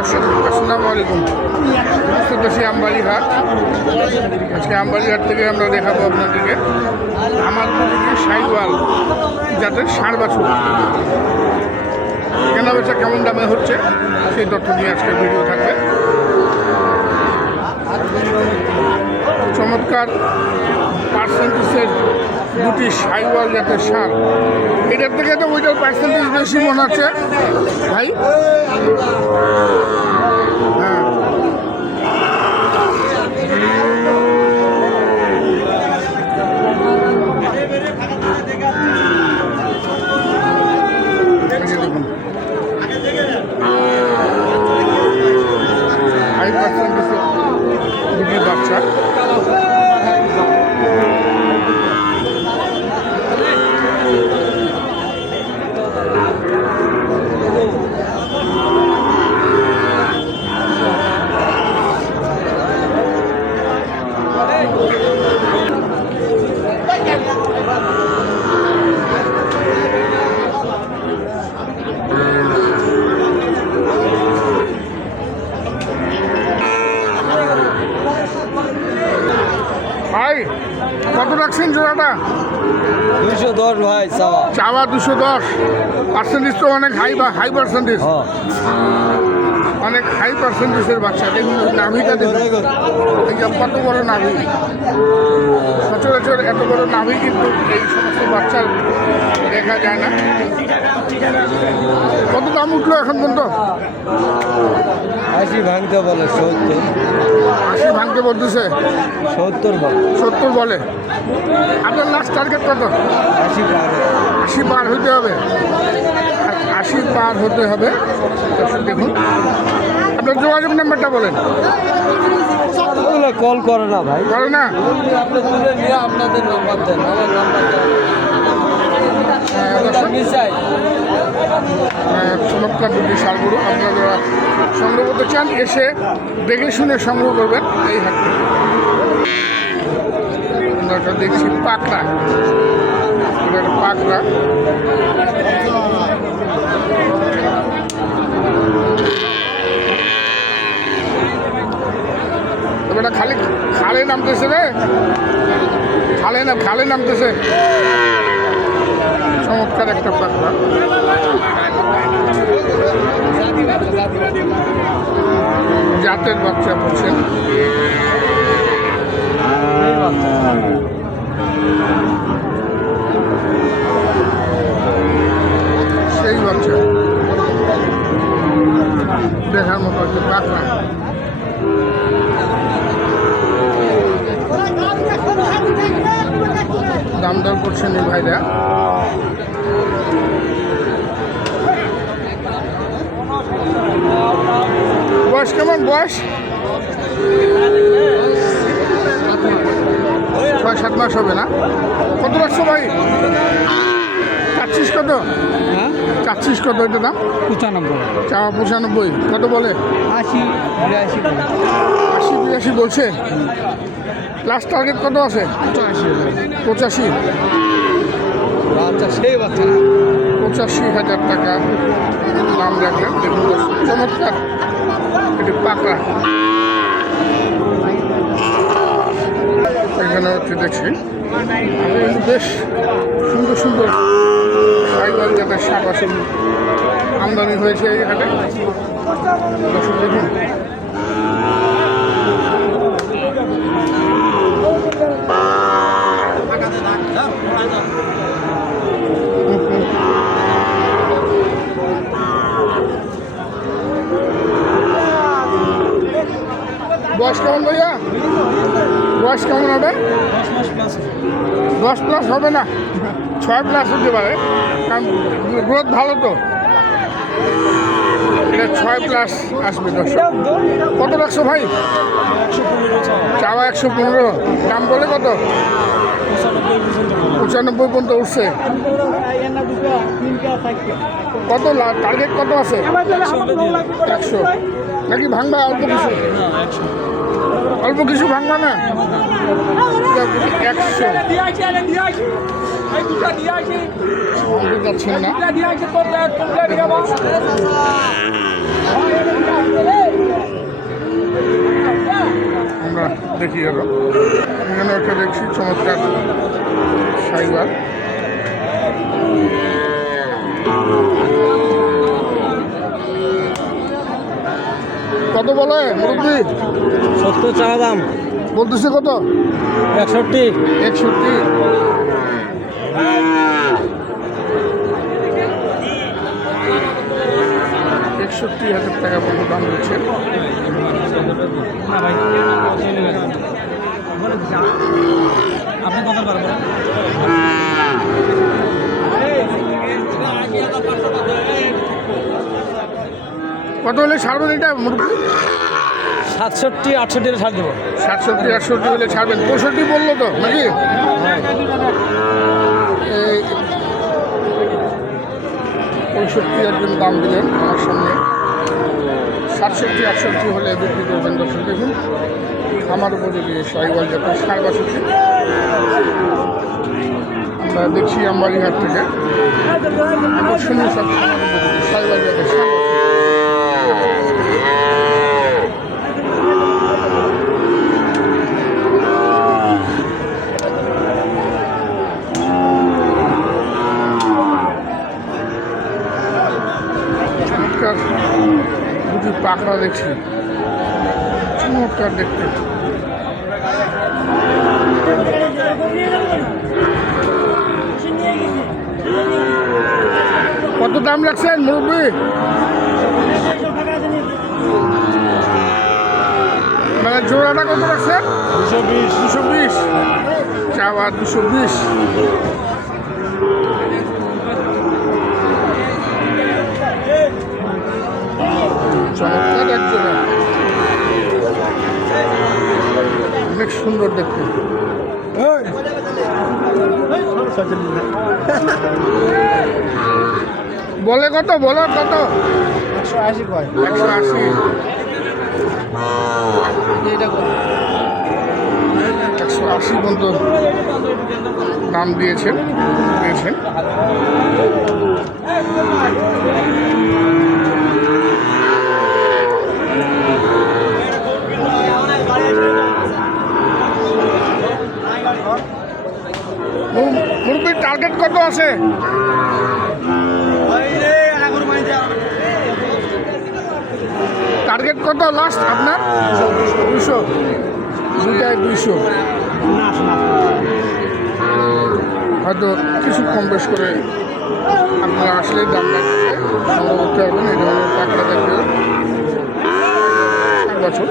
দর্শক আসসালামু আলাইকুম। মুস্তফা আমবাড়ি হাট। আজকে আমবাড়ি হাট থেকে আমরা দেখাবো আপনাদেরকে আমার শাইওয়াল যাদের ষাঁড় বাছুর কেনা বেচা কেমন দামে হচ্ছে সেই তথ্য নিয়ে আজকের ভিডিও থাকবে। চমৎকার পার্সেন্টেজের দুটি শাইওয়াল জাতের ষাঁড়, এটার থেকে তো ওইটার পার্সেন্টেজ বেশি মনে হচ্ছে ভাই। হ্যাঁ, হাই পার্সেন্টেজের দুটি বাচ্চা। ভাই কত রাখছেন জোড়াটা? 210 ভাই চাওয়া। চাওয়া 210। পার্সেন্টেজ তো অনেক হাই পার্সেন্টেজ, অনেক হাই পার্সেন্টেজের বাচ্চা। দেখুন নাভিটা দেখুন, এই যে কত বড় নাভি। সচরাচর এত বড় নাভি কিন্তু এই সমস্ত বাচ্চার দেখা যায় না। কত দাম উঠলো এখন পর্যন্ত? 80 ভাঙতে বলে, 70। 80 ভাঙতে বলতেছে, 70 বলে। 70 বলে। আপনার লাস্ট টার্গেট কত? 80 পার। 80 পার হইতে হবে, 80 পার হতে হবে। দেখুন আপনার যোগাযোগ নাম্বারটা বলেন। ওগুলো কল করে না ভাই, করে না। আপনি তুলে নিয়ে আপনাদের নাম্বার দেন, আমার নাম্বার দেন। মিসাই চমৎকার দুটি ষাঁড়গুলো আপনারা যারা সংগ্রহ করতে চান এসে দেখে শুনে সংগ্রহ করবেন এই হাট থেকে। আমরা দেখছি পাকড়া, এটা একটা পাকড়া। এটা খালি খালে নামতেছে রে, খালে নামতেছে। চমৎকার একটা পাকড়া। জাতের বাচ্চা বলছেন, সেই বাচ্চা দেখার মতো একটা পাকড়া। দাম দর করছেন এই ভাইরা। বয়স কেমন? বয়স 6-7 মাস হবে না? কত রাখছো ভাই? চাচ্ছিস কত? হ্যাঁ, চাচ্ছিস কত এটা দাম? 95। চাওয়া 95। কত বলে? 80 82 বলে। 80-82 বলছে। লাস্ট টার্গেট কত আছে? 85। বাচ্চা সেই বাচ্চা 85,000 টাকা দাম রাখলেন। দেখুন চমৎকার এটি পাকড়া। এখানে হচ্ছে দেখছি বেশ সুন্দর সুন্দর শাইওয়াল জাতের ষাঁড় বাছুর আমদানি হয়েছে এই হাটে। দর্শক দেখুন বয়স কেমন ভাইয়া? বয়স কেমন হবে? 10+ হবে না, 6+ হতে পারে, কারণ গ্রোথ ভালো তো। এটা 6+ আসবে। দর্শক কত রাখছো ভাই? চাওয়া 115। দাম বলে কত? 95 পর্যন্ত উঠছে। কত টার্গেট কত আছে? 100 নাকি ভাঙবা? অল্প কিছু, অল্প কিছু ভাঙবা না? 100 যাচ্ছেন না। দেখি গেল এখানে একটা দেখছি চমৎকার সাইবার। কত বলে মুরব্বী? 70 চাওয়া দাম, বলতেছে কত? 61। 61। টাকা পর্যন্ত দাম রয়েছে। আপনি কত পারবেন? কত হলে ছাড়বেন এটা মুরব্বী? 67 68 ছাড় দেবো। 67 68 হলে ছাড়বেন। 65 বললো তো নাকি? এই 65 একজন দাম দিলেন আমার সামনে। 67 68 হলে বিক্রি করবেন। দর্শক দেখুন আমার উপযোগী সাইওয়াল জাতের ষাঁড় বাছুরটি আমরা দেখছি আমবাড়িহাট থেকে। আকর্ষণীয় সব আমার উপযোগী সাইওয়াল জাতের ষাঁড় বাছুর। চমৎকার দুটি পাখরা দেখছি, চমৎকার দেখতে। কত দাম রাখছেন মুরব্বী? মানে জোড়াটা কত রাখছেন? 220। 220 চাওয়া 220। চমৎকার এক জোড়া, অনেক সুন্দর দেখতে। বলে কত? বলো কত? 180 কয়। 180। 180 পর্যন্ত দাম দিয়েছেন। মুরব্বীর টার্গেট কত আছে? টার্গেট কত লাস্ট আপনার? 200। দুটায় 200। হয়তো কিছু কম বেশ করে আপনারা আসলে দাম লাগবে সংগ্রহ করতে পারবেন। এই ধরনের টাকা দেখবে 7 বছর।